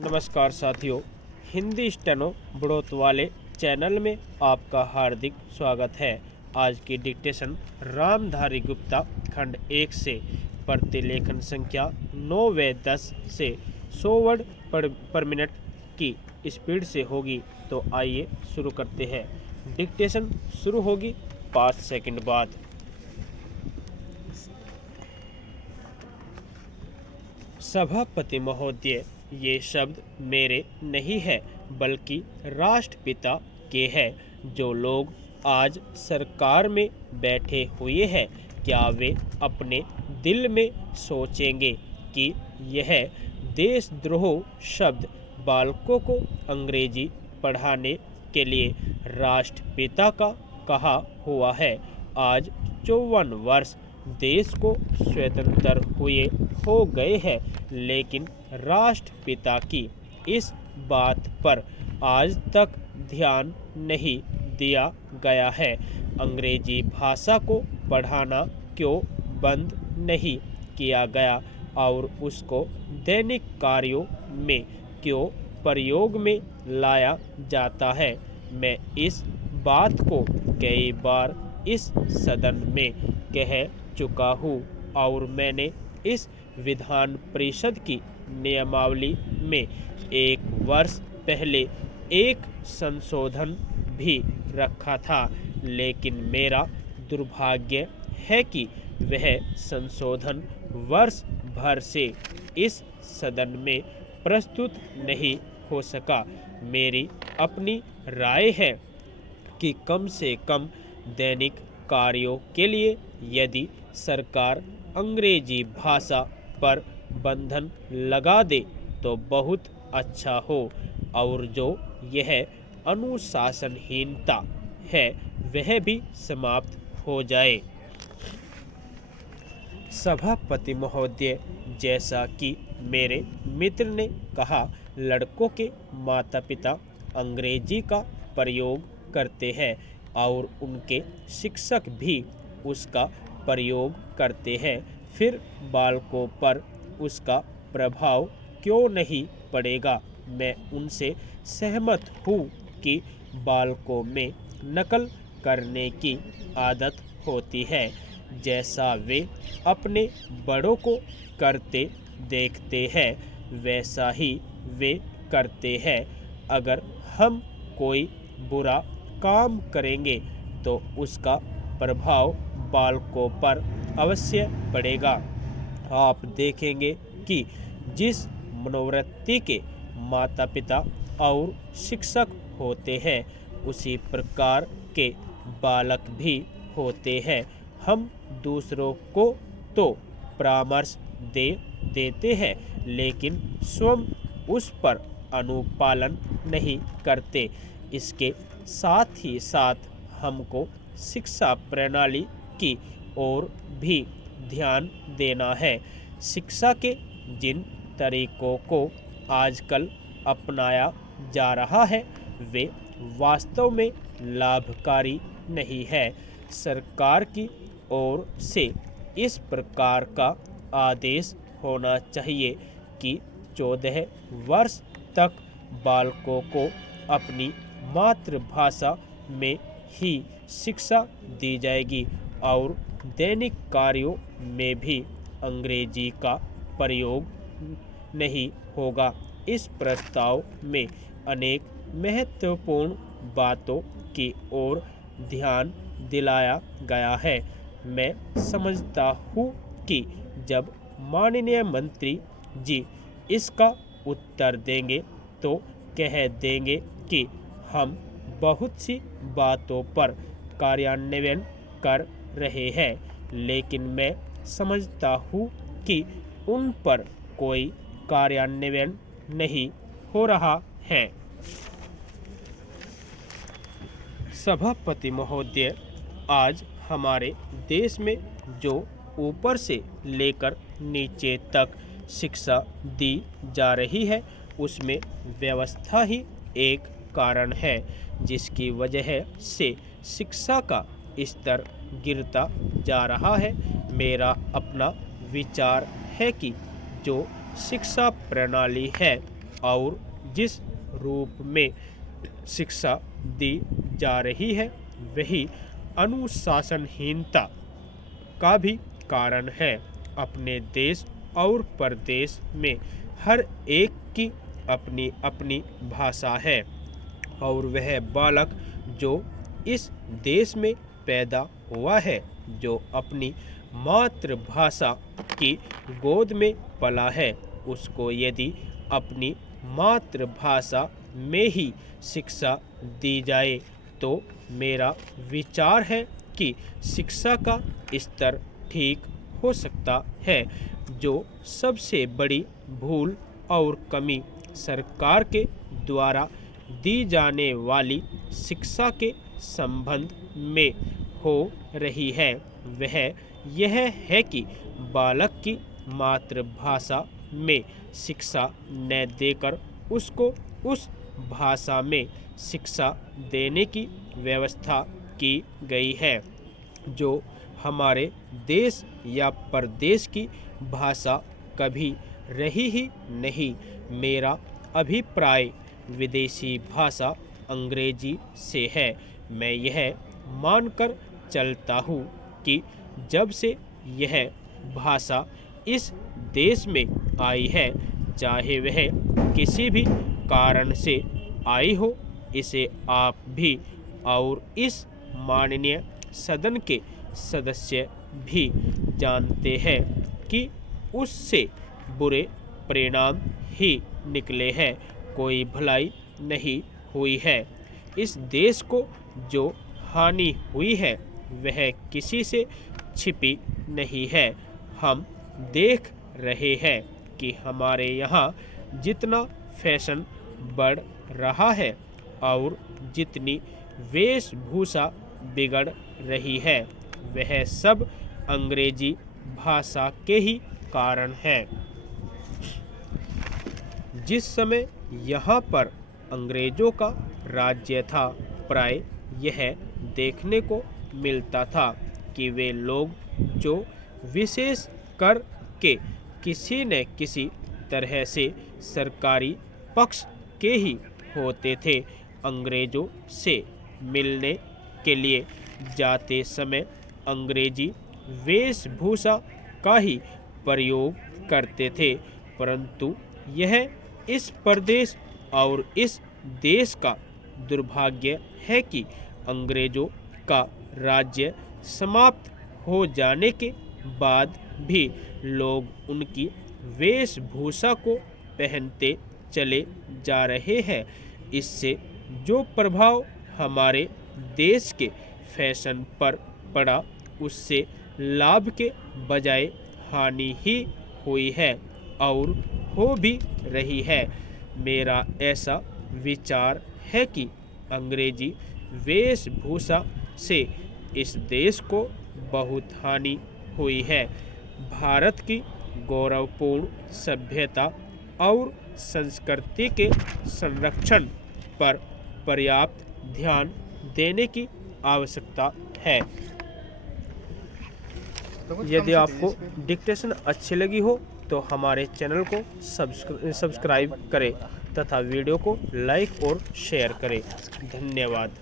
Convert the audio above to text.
नमस्कार साथियों, हिंदी स्टेनो बढ़ोत वाले चैनल में आपका हार्दिक स्वागत है। आज की डिक्टेशन रामधारी गुप्ता खंड 1 से प्रतिलेखन संख्या 9 व 10 से 100 वर्ड पर मिनट की स्पीड से होगी। तो आइए शुरू करते हैं। डिक्टेशन शुरू होगी 5 सेकंड बाद। सभापति महोदय, ये शब्द मेरे नहीं है बल्कि राष्ट्रपिता के हैं। जो लोग आज सरकार में बैठे हुए हैं, क्या वे अपने दिल में सोचेंगे कि यह देशद्रोह शब्द बालकों को अंग्रेजी पढ़ाने के लिए राष्ट्रपिता का कहा हुआ है? आज 54 वर्ष देश को स्वतंत्र हुए हो गए हैं, लेकिन राष्ट्रपिता की इस बात पर आज तक ध्यान नहीं दिया गया है। अंग्रेजी भाषा को पढ़ाना क्यों बंद नहीं किया गया और उसको दैनिक कार्यों में क्यों प्रयोग में लाया जाता है? मैं इस बात को कई बार इस सदन में कह चुका हूँ और मैंने इस विधान परिषद की नियमावली में 1 वर्ष पहले एक संशोधन भी रखा था, लेकिन मेरा दुर्भाग्य है कि वह संशोधन वर्ष भर से इस सदन में प्रस्तुत नहीं हो सका। मेरी अपनी राय है कि कम से कम दैनिक कार्यों के लिए यदि सरकार अंग्रेजी भाषा पर बंधन लगा दे तो बहुत अच्छा हो, और जो यह अनुशासनहीनता है वह भी समाप्त हो जाए। सभापति महोदय, जैसा कि मेरे मित्र ने कहा, लड़कों के माता पिता अंग्रेजी का प्रयोग करते हैं और उनके शिक्षक भी उसका प्रयोग करते हैं। फिर बालकों पर उसका प्रभाव क्यों नहीं पड़ेगा? मैं उनसे सहमत हूँ कि बालकों में नकल करने की आदत होती है, जैसा वे अपने बड़ों को करते देखते हैं वैसा ही वे करते हैं। अगर हम कोई बुरा काम करेंगे तो उसका प्रभाव बालकों पर अवश्य पड़ेगा। आप देखेंगे कि जिस मनोवृत्ति के माता पिता और शिक्षक होते हैं उसी प्रकार के बालक भी होते हैं। हम दूसरों को तो परामर्श दे देते हैं, लेकिन स्वयं उस पर अनुपालन नहीं करते। इसके साथ ही साथ हमको शिक्षा प्रणाली की ओर भी ध्यान देना है। शिक्षा के जिन तरीकों को आजकल अपनाया जा रहा है वे वास्तव में लाभकारी नहीं है। सरकार की ओर से इस प्रकार का आदेश होना चाहिए कि 14 वर्ष तक बालकों को अपनी मातृभाषा में ही शिक्षा दी जाएगी और दैनिक कार्यों में भी अंग्रेजी का प्रयोग नहीं होगा। इस प्रस्ताव में अनेक महत्वपूर्ण बातों की ओर ध्यान दिलाया गया है। मैं समझता हूँ कि जब माननीय मंत्री जी इसका उत्तर देंगे तो कह देंगे कि हम बहुत सी बातों पर कार्यान्वयन कर रहे हैं, लेकिन मैं समझता हूँ कि उन पर कोई कार्यान्वयन नहीं हो रहा है। सभापति महोदय, आज हमारे देश में जो ऊपर से लेकर नीचे तक शिक्षा दी जा रही है उसमें व्यवस्था ही एक कारण है, जिसकी वजह से शिक्षा का स्तर गिरता जा रहा है। मेरा अपना विचार है कि जो शिक्षा प्रणाली है और जिस रूप में शिक्षा दी जा रही है वही अनुशासनहीनता का भी कारण है। अपने देश और परदेश में हर एक की अपनी अपनी भाषा है और वह बालक जो इस देश में पैदा हुआ है, जो अपनी मातृभाषा की गोद में पला है, उसको यदि अपनी मातृभाषा में ही शिक्षा दी जाए तो मेरा विचार है कि शिक्षा का स्तर ठीक हो सकता है। जो सबसे बड़ी भूल और कमी सरकार के द्वारा दी जाने वाली शिक्षा के संबंध में हो रही है वह यह है कि बालक की मातृभाषा में शिक्षा न देकर उसको उस भाषा में शिक्षा देने की व्यवस्था की गई है जो हमारे देश या परदेश की भाषा कभी रही ही नहीं। मेरा अभिप्राय विदेशी भाषा अंग्रेजी से है। मैं यह मानकर चलता हूँ कि जब से यह भाषा इस देश में आई है, चाहे वह किसी भी कारण से आई हो, इसे आप भी और इस माननीय सदन के सदस्य भी जानते हैं कि उससे बुरे परिणाम ही निकले हैं। कोई भलाई नहीं हुई है। इस देश को जो हानि हुई है वह किसी से छिपी नहीं है। हम देख रहे हैं कि हमारे यहाँ जितना फैशन बढ़ रहा है और जितनी वेशभूषा बिगड़ रही है वह सब अंग्रेजी भाषा के ही कारण है। जिस समय यहाँ पर अंग्रेजों का राज्य था, प्राय यह देखने को मिलता था कि वे लोग जो विशेष कर के किसी न किसी तरह से सरकारी पक्ष के ही होते थे, अंग्रेजों से मिलने के लिए जाते समय अंग्रेजी वेशभूषा का ही प्रयोग करते थे। परंतु यह इस प्रदेश और इस देश का दुर्भाग्य है कि अंग्रेजों का राज्य समाप्त हो जाने के बाद भी लोग उनकी वेशभूषा को पहनते चले जा रहे हैं। इससे जो प्रभाव हमारे देश के फैशन पर पड़ा उससे लाभ के बजाय हानि ही हुई है और हो भी रही है। मेरा ऐसा विचार है कि अंग्रेजी वेशभूषा से इस देश को बहुत हानि हुई है। भारत की गौरवपूर्ण सभ्यता और संस्कृति के संरक्षण पर पर्याप्त ध्यान देने की आवश्यकता है। यदि आपको डिक्टेशन अच्छी लगी हो तो हमारे चैनल को सब्सक्राइब करें तथा वीडियो को लाइक और शेयर करें। धन्यवाद।